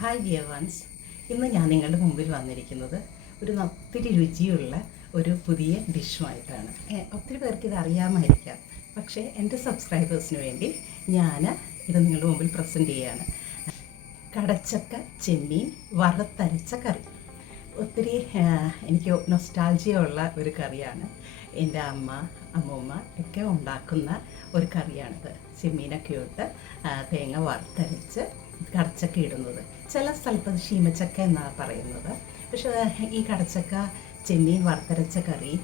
Hi dear ones. ഇന്ന് ഞാൻ നിങ്ങളുടെ മുമ്പിൽ വന്നിരിക്കുന്നത് ഒത്തിരി രുചിയുള്ള ഒരു പുതിയ ഡിഷുമായിട്ടാണ്. ഒത്തിരി പേർക്ക് ഇത് അറിയാമായിരിക്കാം, പക്ഷേ എൻ്റെ സബ്സ്ക്രൈബേഴ്സിന് വേണ്ടി ഞാൻ ഇത് നിങ്ങളുടെ മുമ്പിൽ പ്രസൻറ്റ് ചെയ്യുകയാണ്. കടച്ചക്ക ചെമ്മീൻ വറുത്തരച്ച കറി. ഒത്തിരി എനിക്ക് നൊസ്റ്റാൾജിയ ഉള്ള ഒരു കറിയാണ്. എൻ്റെ അമ്മൂമ്മ ഒക്കെ ഉണ്ടാക്കുന്ന ഒരു കറിയാണിത്. ചെമ്മീനൊക്കെ ഇട്ട് തേങ്ങ വറുത്തരച്ച് കടച്ചക്ക ഇടുന്നത്. ചില സ്ഥലത്ത് ശീമച്ചക്ക എന്നാണ് പറയുന്നത്. പക്ഷേ ഈ കടച്ചക്ക ചെമ്മീൻ വറുത്തരച്ച കറി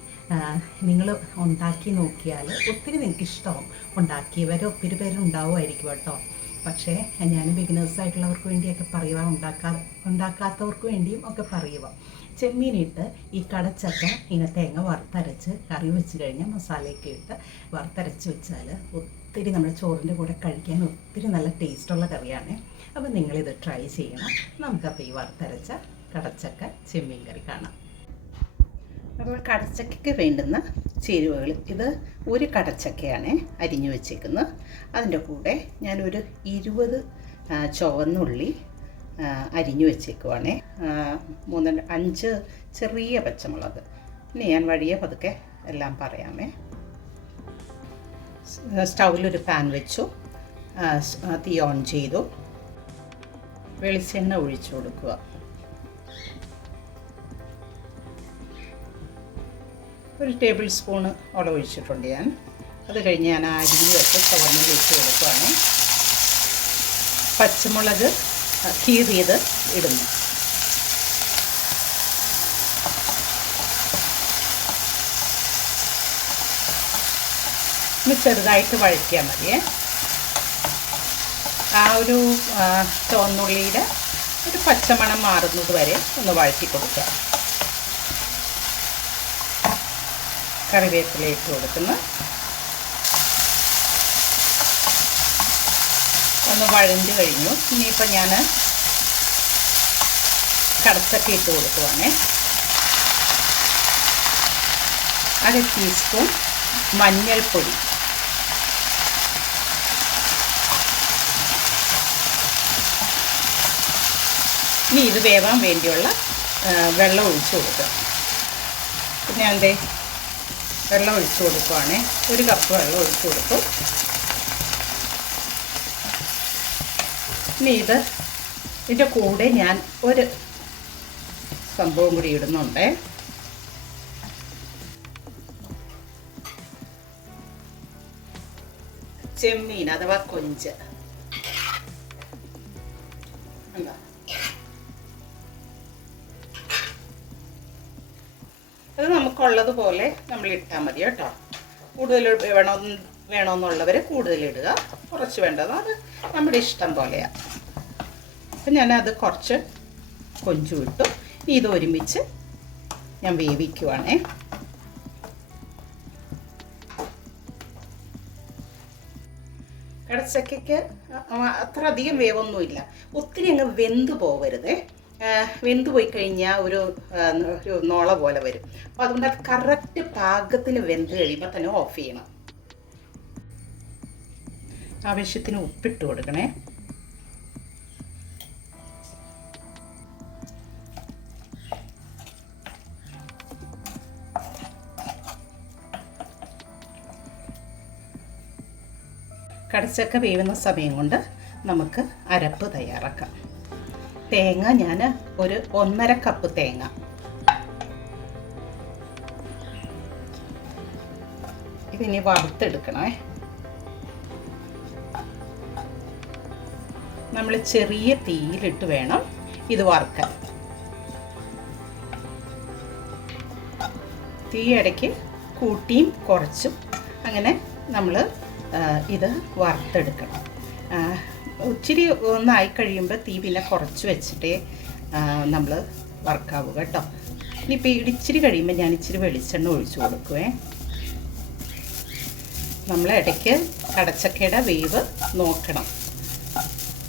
നിങ്ങൾ ഉണ്ടാക്കി നോക്കിയാൽ ഒത്തിരി നിങ്ങൾക്ക് ഇഷ്ടമാവും. ഉണ്ടാക്കിയവർ ഒത്തിരി പേരുണ്ടാവുമായിരിക്കും കേട്ടോ. പക്ഷേ ഞാൻ ബിഗിനേഴ്സായിട്ടുള്ളവർക്ക് വേണ്ടിയൊക്കെ പറയുക, ഉണ്ടാക്കാത്തവർക്ക് വേണ്ടിയും ഒക്കെ പറയുക. ചെമ്മീനിട്ട് ഈ കടച്ചക്ക ഇങ്ങനെ തേങ്ങ വറുത്തരച്ച് കറി വെച്ച് കഴിഞ്ഞാൽ മസാലയൊക്കെ ഇട്ട് വറുത്തരച്ച് വെച്ചാൽ ഒത്തിരി നമ്മുടെ ചോറിൻ്റെ കൂടെ കഴിക്കാൻ ഒത്തിരി നല്ല ടേസ്റ്റുള്ള കറിയാണ്. അപ്പോൾ നിങ്ങളിത് ട്രൈ ചെയ്യണം. നമുക്കപ്പോൾ ഈ വറുത്തരച്ച കടച്ചക്ക ചെമ്മീൻ കറി കാണാം. അപ്പോൾ കടച്ചക്കയ്ക്ക് വേണ്ടുന്ന ചേരുവകൾ, ഇത് ഒരു കടച്ചക്കയാണ് അരിഞ്ഞു വെച്ചേക്കുന്നത്. അതിൻ്റെ കൂടെ ഞാനൊരു 20 ചുവന്നുള്ളി അരിഞ്ഞു വെച്ചേക്കുവാണേ. 5 ചെറിയ പച്ചമുളക്. ഇനി ഞാൻ വഴിയെ പതുക്കെ എല്ലാം പറയാമേ. സ്റ്റൗവിലൊരു പാൻ വെച്ചു, തീ ഓൺ ചെയ്തു, വെളിച്ചെണ്ണ ഒഴിച്ചു കൊടുക്കുക. ഒരു ടേബിൾ സ്പൂണ് ഓളം ഒഴിച്ചിട്ടുണ്ട് ഞാൻ. അത് കഴിഞ്ഞ് ഞാൻ അരിഞ്ഞ് വെച്ച് ചുവന്നുള്ളി ഇട്ട് കൊടുക്കുകയാണ്. പച്ചമുളക് കീറിയത് ഇടുന്നു. ഒന്ന് ചെറുതായിട്ട് വഴറ്റിയാൽ മതിയേ. ആ ഒരു ചുവന്നുള്ളിയുടെ ഒരു പച്ചമണം മാറുന്നത് വരെ ഒന്ന് വഴറ്റി കൊടുക്കുക. കറിവേപ്പില ഇട്ട് കൊടുക്കുന്നു. ഒന്ന് വഴഞ്ഞു കഴിഞ്ഞു. ഇനിയിപ്പോൾ ഞാൻ കടച്ചക്ക ഇട്ട് കൊടുക്കുവാണേ. 1/2 ടീസ്പൂൺ മഞ്ഞൾപ്പൊടി, ഇനി ഇത് വേവാൻ വേണ്ടിയുള്ള വെള്ളം ഒഴിച്ചു കൊടുക്കുക. പിന്നെ എൻ്റെ വെള്ളം ഒഴിച്ചു കൊടുക്കുവാണേ. 1 കപ്പ് വെള്ളം ഒഴിച്ചു കൊടുക്കും. ഇനി ഇതിൻ്റെ കൂടെ ഞാൻ ഒരു സംഭവം കൂടി ഇടുന്നുണ്ട്. ചെമ്മീൻ അഥവാ കൊഞ്ച്. അത് നമുക്കുള്ളതുപോലെ നമ്മൾ ഇട്ടാൽ മതി കേട്ടോ. കൂടുതൽ വേണമെന്നുള്ളവർ കൂടുതലിടുക, കുറച്ച് വേണ്ടത് അത് നമ്മുടെ ഇഷ്ടം പോലെയാണ്. അപ്പം ഞാനത് കുറച്ച് കൊഞ്ചും ഇട്ടു. ഇത് ഒരുമിച്ച് ഞാൻ വേവിക്കുവാണേ. കടച്ചക്കയ്ക്ക് അത്ര അധികം വേവൊന്നുമില്ല, ഒത്തിരി അങ്ങ് വെന്ത് പോകരുതേ. വെന്ത് പോയി കഴിഞ്ഞാൽ ഒരു നോള പോലെ വരും. അപ്പോൾ അതുകൊണ്ട് അത് കറക്റ്റ് പാകത്തിന് വെന്ത് കഴിയുമ്പോൾ തന്നെ ഓഫ് ചെയ്യണം. ആവശ്യത്തിന് ഉപ്പിട്ട് കൊടുക്കണേ. കടച്ചക്ക വേവുന്ന സമയം കൊണ്ട് നമുക്ക് അരപ്പ് തയ്യാറാക്കാം. തേങ്ങ ഞാൻ ഒരു 1.5 കപ്പ് തേങ്ങ, ഇതിനി വറുത്തെടുക്കണേ. നമ്മൾ ചെറിയ തീയിലിട്ട് വേണം ഇത് വറുക്കാൻ. തീ ഇടയ്ക്ക് കൂട്ടിയും കുറച്ചും അങ്ങനെ നമ്മൾ ഇത് വറുത്തെടുക്കണം. ഇച്ചിരി ഒന്നായി കഴിയുമ്പോൾ തീ പിന്നെ കുറച്ച് വെച്ചിട്ടേ നമ്മൾ വറുക്കാവൂ കേട്ടോ. ഇനിയിപ്പോൾ ഇച്ചിരി കഴിയുമ്പോൾ ഞാൻ ഇച്ചിരി വെളിച്ചെണ്ണ ഒഴിച്ചു കൊടുക്കുവേ. നമ്മൾ ഇടയ്ക്ക് കടച്ചക്കയുടെ വേവ് നോക്കണം.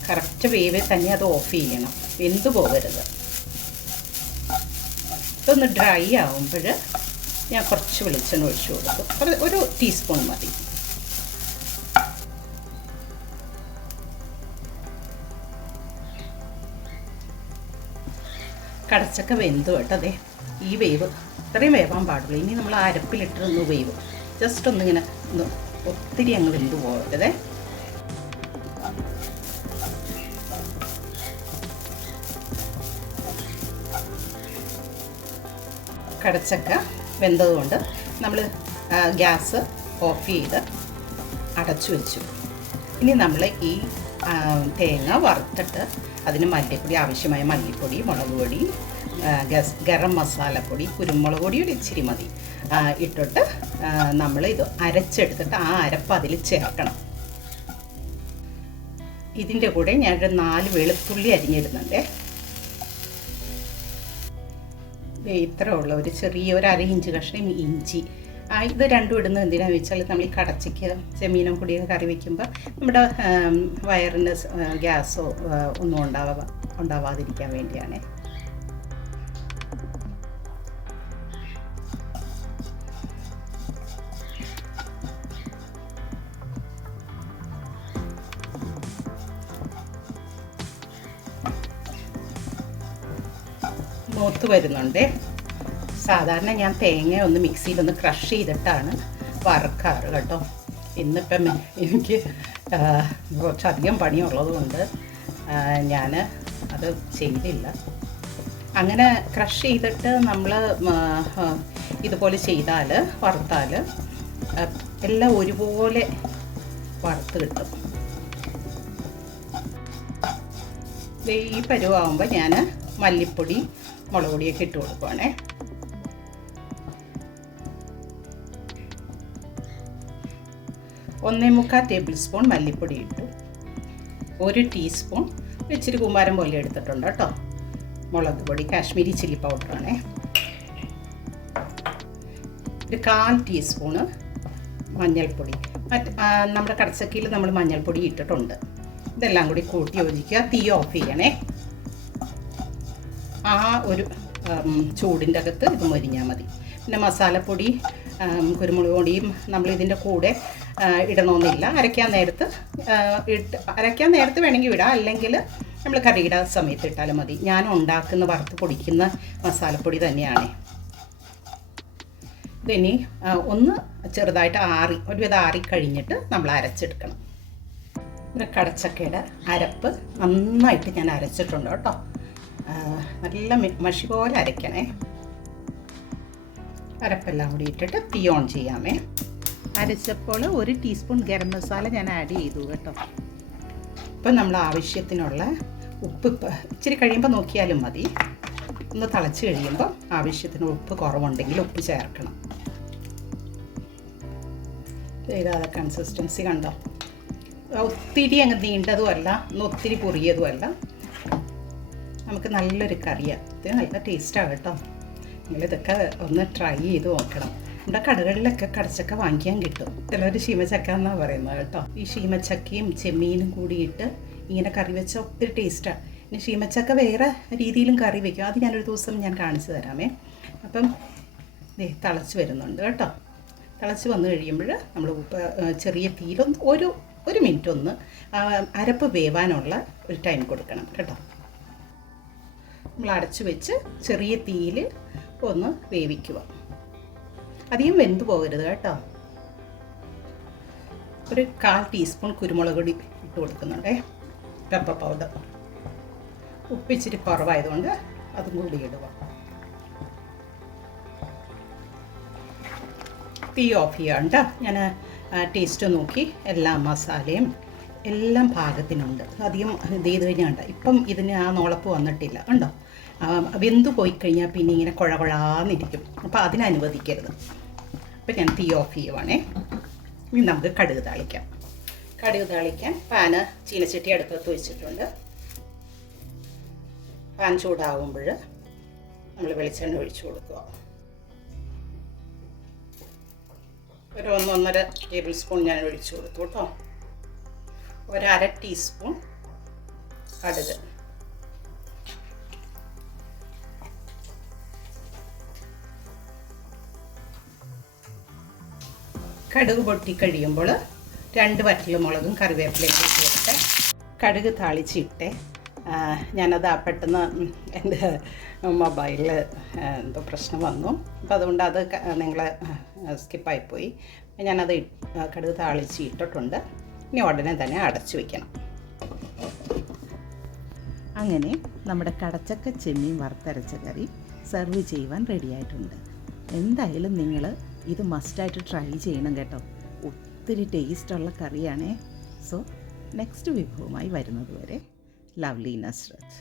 കറക്റ്റ് വേവ് തന്നെ അത് ഓഫ് ചെയ്യണം, വെന്ത് പോകരുത്. ഇതൊന്ന് ഡ്രൈ ആവുമ്പോൾ ഞാൻ കുറച്ച് വെളിച്ചെണ്ണ ഒഴിച്ചു കൊടുക്കും. 1 ടീസ്പൂൺ മതി. കടച്ചക്ക വെന്തു കേട്ടോ. അതെ ഈ വേവ് ഇത്രയും വേവാൻ പാടുള്ളൂ. ഇനി നമ്മൾ അരപ്പിലിട്ടൊന്ന് വേവ് ജസ്റ്റ് ഒന്നിങ്ങനെ ഒത്തിരി അങ്ങ് വെന്തു പോകരുതേ. കടച്ചക്ക വെന്തതുകൊണ്ട് നമ്മൾ ഗ്യാസ് ഓഫ് ചെയ്ത് അടച്ചു വെച്ചു. ഇനി നമ്മൾ ഈ തേങ്ങ വറുത്തിട്ട് അതിന് മല്ലിപ്പൊടി, ആവശ്യമായ മല്ലിപ്പൊടി, മുളക് പൊടി, ഗരം മസാലപ്പൊടി, കുരുമുളക് പൊടി ഒരു ഇച്ചിരി മതി ഇട്ടിട്ട് നമ്മൾ ഇത് അരച്ചെടുത്തിട്ട് ആ അരപ്പ് അതിൽ ചേർക്കണം. ഇതിൻ്റെ കൂടെ ഞാനൊരു 4 വെളുത്തുള്ളി അരിഞ്ഞിടുന്നുണ്ട്. ഇത്ര ഉള്ള ഒരു ചെറിയ ഒരു 1/2 ഇഞ്ച് കഷ്ണം ഇഞ്ചി. ഇത് രണ്ടും ഇടുന്നത് എന്തിനാണെന്ന് വെച്ചാൽ നമ്മൾ ഈ കടച്ചയ്ക്ക് ചെമ്മീനും പൊടിയൊക്കെ കറി വയ്ക്കുമ്പോൾ നമ്മുടെ വയറിന് ഗ്യാസോ ഒന്നും ഉണ്ടാവാതിരിക്കാൻ വേണ്ടിയാണ്. മൂത്ത് വരുന്നുണ്ട്. സാധാരണ ഞാൻ തേങ്ങ ഒന്ന് മിക്സിയിലൊന്ന് ക്രഷ് ചെയ്തിട്ടാണ് വറുക്കാറ് കേട്ടോ. ഇന്നിപ്പം എനിക്ക് കുറച്ചധികം പണിയുള്ളത് കൊണ്ട് ഞാൻ അത് ചെയ്തില്ല. അങ്ങനെ ക്രഷ് ചെയ്തിട്ട് നമ്മൾ ഇതുപോലെ ചെയ്താൽ വറുത്താൽ എല്ലാം ഒരുപോലെ വറുത്ത് കിട്ടും. ഈ പരുവാകുമ്പോൾ ഞാൻ മല്ലിപ്പൊടി, മുളക് പൊടിയൊക്കെ ഇട്ട് കൊടുക്കുവാണേ. ഒന്നേ 1/4 ടേബിൾ സ്പൂൺ മല്ലിപ്പൊടി ഇട്ടു. 1 ടീസ്പൂൺ ഇച്ചിരി കൂമ്പാരം പോലെ എടുത്തിട്ടുണ്ട് കേട്ടോ മുളക് പൊടി, കാശ്മീരി ചില്ലി പൗഡറാണേ. ഒരു 1/4 ടീസ്പൂണ് മഞ്ഞൾപ്പൊടി. നമ്മുടെ കടച്ചക്കയിൽ നമ്മൾ മഞ്ഞൾപ്പൊടി ഇട്ടിട്ടുണ്ട്. ഇതെല്ലാം കൂടി കൂട്ടി യോജിക്കുക. തീ ഓഫ് ചെയ്യണേ. ആ ഒരു ചൂടിൻ്റെ അകത്ത് ഇത് മൊരിഞ്ഞാൽ മതി. പിന്നെ മസാലപ്പൊടി, കുരുമുളക് പൊടിയും നമ്മൾ ഇതിൻ്റെ കൂടെ ഇടണമെന്നില്ല. അരയ്ക്കാൻ നേരത്ത് വേണമെങ്കിൽ ഇടാം, അല്ലെങ്കിൽ നമ്മൾ കറിയുടെ സമയത്ത് ഇട്ടാലും മതി. ഞാൻ ഉണ്ടാക്കുന്ന വറുത്ത് പൊടിക്കുന്ന മസാലപ്പൊടി തന്നെയാണ്. ഇതിനി ഒന്ന് ചെറുതായിട്ട് ഒരുവിധം ആറിക്കഴിഞ്ഞിട്ട് നമ്മൾ അരച്ചെടുക്കണം. ഒരു കടച്ചക്കയുടെ അരപ്പ് നന്നായിട്ട് ഞാൻ അരച്ചിട്ടുണ്ട് കേട്ടോ. നല്ല മഷി പോലെ അരയ്ക്കണേ. അരപ്പെല്ലാം കൂടി ഇട്ടിട്ട് തീ ഓൺ ചെയ്യാമേ. അരച്ചപ്പോൾ 1 ടീസ്പൂൺ ഗരം മസാല ഞാൻ ആഡ് ചെയ്തു കേട്ടോ. ഇപ്പം നമ്മൾ ആവശ്യത്തിനുള്ള ഉപ്പ് ഇച്ചിരി കഴിയുമ്പോൾ നോക്കിയാലും മതി. ഒന്ന് തിളച്ച് കഴിയുമ്പോൾ ആവശ്യത്തിന് ഉപ്പ് കുറവുണ്ടെങ്കിൽ ഉപ്പ് ചേർക്കണം. ഏതാതെ കൺസിസ്റ്റൻസി കണ്ടോ? ഒത്തിരി അങ്ങ് നീണ്ടതുമല്ല, ഒത്തിരി കുറിയതുമല്ല. നമുക്ക് നല്ലൊരു കറിയാണ്. ഇത് നല്ല ടേസ്റ്റാണ് കേട്ടോ. നിങ്ങളിതൊക്കെ ഒന്ന് ട്രൈ ചെയ്ത് നോക്കണം. നമ്മുടെ കടകളിലൊക്കെ കടച്ചക്ക വാങ്ങിക്കാൻ കിട്ടും. ചിലർ ശീമച്ചക്ക എന്നാണ് പറയുന്നത് കേട്ടോ. ഈ ശീമച്ചക്കയും ചെമ്മീനും കൂടിയിട്ട് ഇങ്ങനെ കറി വെച്ചാൽ ഒത്തിരി ടേസ്റ്റാണ്. ഇനി ശീമച്ചക്ക വേറെ രീതിയിലും കറി വയ്ക്കും. അത് ഞാനൊരു ദിവസം ഞാൻ കാണിച്ചു തരാമേ. അപ്പം തിളച്ച് വരുന്നുണ്ട് കേട്ടോ. തിളച്ച് വന്നു കഴിയുമ്പോൾ നമ്മൾ ചെറിയ തീയിലൊന്ന് ഒരു മിനിറ്റ് ഒന്ന് അരപ്പ് വേവാനുള്ള ഒരു ടൈം കൊടുക്കണം കേട്ടോ. നമ്മൾ അടച്ചു വെച്ച് ചെറിയ തീയിൽ ഒന്ന് വേവിക്കുക. അധികം വെന്ത് പോകരുത് കേട്ടോ. ഒരു 1/4 ടീസ്പൂൺ കുരുമുളക് പൊടി ഇട്ട് കൊടുക്കുന്നുണ്ടേ. Pepper powder. ഉപ്പിച്ചിരി കുറവായതുകൊണ്ട് അതും കൂടി ഇടുക. തീ ഓഫ് ചെയ്യാം കേട്ടോ. ഞാൻ ടേസ്റ്റ് നോക്കി എല്ലാ മസാലയും എല്ലാം പാകത്തിനുണ്ട്. അധികം ഇത് ചെയ്ത് കഴിഞ്ഞാൽ ഇപ്പം ഇതിന് ആ നോളപ്പ് വന്നിട്ടില്ല കണ്ടോ. വെന്തു പോയി കഴിഞ്ഞാൽ പിന്നെ ഇങ്ങനെ കുഴകുഴാന്നിരിക്കും. അപ്പോൾ അതിനനുവദിക്കരുത്. അപ്പം ഞാൻ തീ ഓഫ് ചെയ്യുവാണേ. ഇനി നമുക്ക് കടുക് താളിക്കാം. കടുക് താളിക്കാൻ പാന് ചീനച്ചട്ടി അടുപ്പത്ത് വെച്ചിട്ടുണ്ട്. പാൻ ചൂടാകുമ്പോൾ നമ്മൾ വെളിച്ചെണ്ണ ഒഴിച്ചു കൊടുക്കുക. ഒരു 1-1.5 ടേബിൾ സ്പൂൺ ഞാൻ ഒഴിച്ചു കൊടുത്തു കേട്ടോ. 1/2 ടീസ്പൂൺ കടുക്. കടുക് പൊട്ടിക്കഴിയുമ്പോൾ 2 വറ്റൽമുളകും കറിവേപ്പിലയും ചേർത്ത് കടുക് താളിച്ചിട്ട് ഞാനത് പെട്ടെന്ന് എൻ്റെ മൊബൈലിൽ എന്തോ പ്രശ്നം വന്നു. അപ്പോൾ അതുകൊണ്ട് അത് നിങ്ങൾ സ്കിപ്പായിപ്പോയി. ഞാനത് കടുക് താളിച്ച് ഇട്ടിട്ടുണ്ട്. ഇനി ഉടനെ തന്നെ അടച്ചു വയ്ക്കണം. അങ്ങനെ നമ്മുടെ കടച്ചക്ക ചെമ്മീൻ വറുത്തരച്ച കറി സെർവ് ചെയ്യുവാൻ റെഡിയായിട്ടുണ്ട്. എന്തായാലും നിങ്ങൾ ഇത് മസ്റ്റായിട്ട് ട്രൈ ചെയ്യണം കേട്ടോ. ഒത്തിരി ടേസ്റ്റുള്ള കറിയാണേ. സോ നെക്സ്റ്റ് വിഭവമായി വരുന്നത് വരെ ലവ്ലി നസ്രത്ത്.